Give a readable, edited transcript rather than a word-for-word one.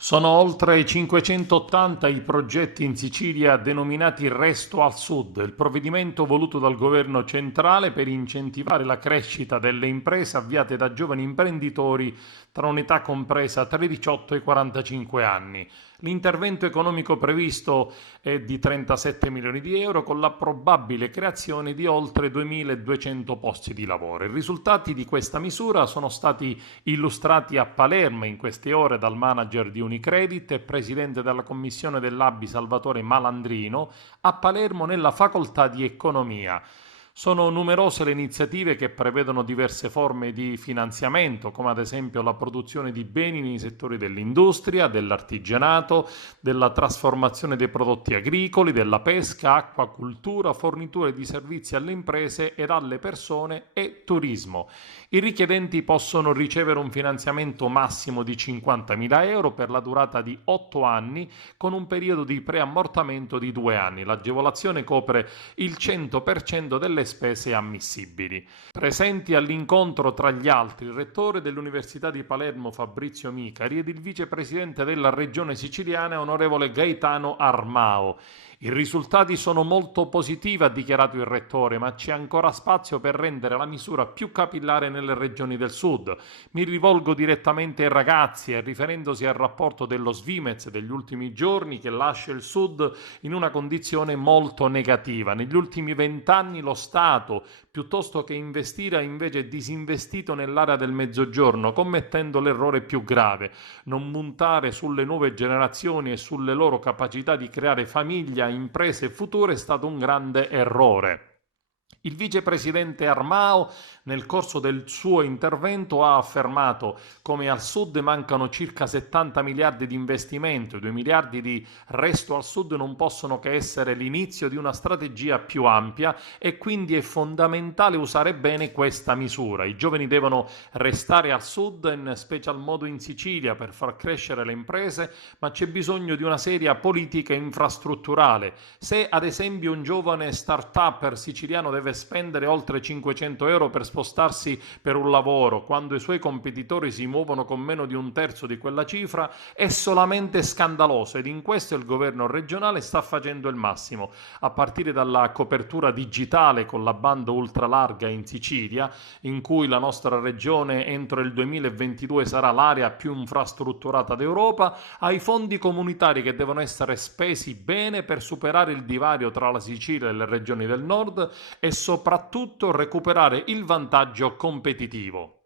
Sono oltre 580 i progetti in Sicilia denominati Resto al Sud, il provvedimento voluto dal governo centrale per incentivare la crescita delle imprese avviate da giovani imprenditori tra un'età compresa tra i 18 e i 45 anni. L'intervento economico previsto è di 37 milioni di euro con la probabile creazione di oltre 2200 posti di lavoro. I risultati di questa misura sono stati illustrati a Palermo in queste ore dal manager di Unicredit e presidente della commissione dell'ABI Salvatore Malandrino a Palermo nella facoltà di economia. Sono numerose le iniziative che prevedono diverse forme di finanziamento, come ad esempio la produzione di beni nei settori dell'industria, dell'artigianato, della trasformazione dei prodotti agricoli, della pesca, acquacultura, forniture di servizi alle imprese ed alle persone e turismo. I richiedenti possono ricevere un finanziamento massimo di 50.000 euro per la durata di 8 anni con un periodo di preammortamento di 2 anni. L'agevolazione copre il 100% delle spese ammissibili. Presenti all'incontro tra gli altri il rettore dell'Università di Palermo Fabrizio Micari ed il vicepresidente della regione siciliana onorevole Gaetano Armao. I risultati sono molto positivi, ha dichiarato il rettore, ma c'è ancora spazio per rendere la misura più capillare nelle regioni del sud. Mi rivolgo direttamente ai ragazzi e riferendosi al rapporto dello Svimez degli ultimi giorni che lascia il sud in una condizione molto negativa. Negli ultimi 20 anni lo Stato, piuttosto che investire, ha invece disinvestito nell'area del Mezzogiorno, commettendo l'errore più grave: non puntare sulle nuove generazioni e sulle loro capacità di creare famiglia, imprese future è stato un grande errore. Il vicepresidente Armao nel corso del suo intervento ha affermato come al sud mancano circa 70 miliardi di investimento, i 2 miliardi di resto al sud non possono che essere l'inizio di una strategia più ampia e quindi è fondamentale usare bene questa misura. I giovani devono restare al sud, in special modo in Sicilia, per far crescere le imprese, ma c'è bisogno di una seria politica infrastrutturale. Se ad esempio un giovane start-upper siciliano deve spendere oltre 500 euro per spostarsi per un lavoro, quando i suoi competitori si muovono con meno di un terzo di quella cifra, è solamente scandaloso ed in questo il governo regionale sta facendo il massimo, a partire dalla copertura digitale con la banda ultralarga in Sicilia, in cui la nostra regione entro il 2022 sarà l'area più infrastrutturata d'Europa, ai fondi comunitari che devono essere spesi bene per superare il divario tra la Sicilia e le regioni del nord e soprattutto recuperare il vantaggio competitivo.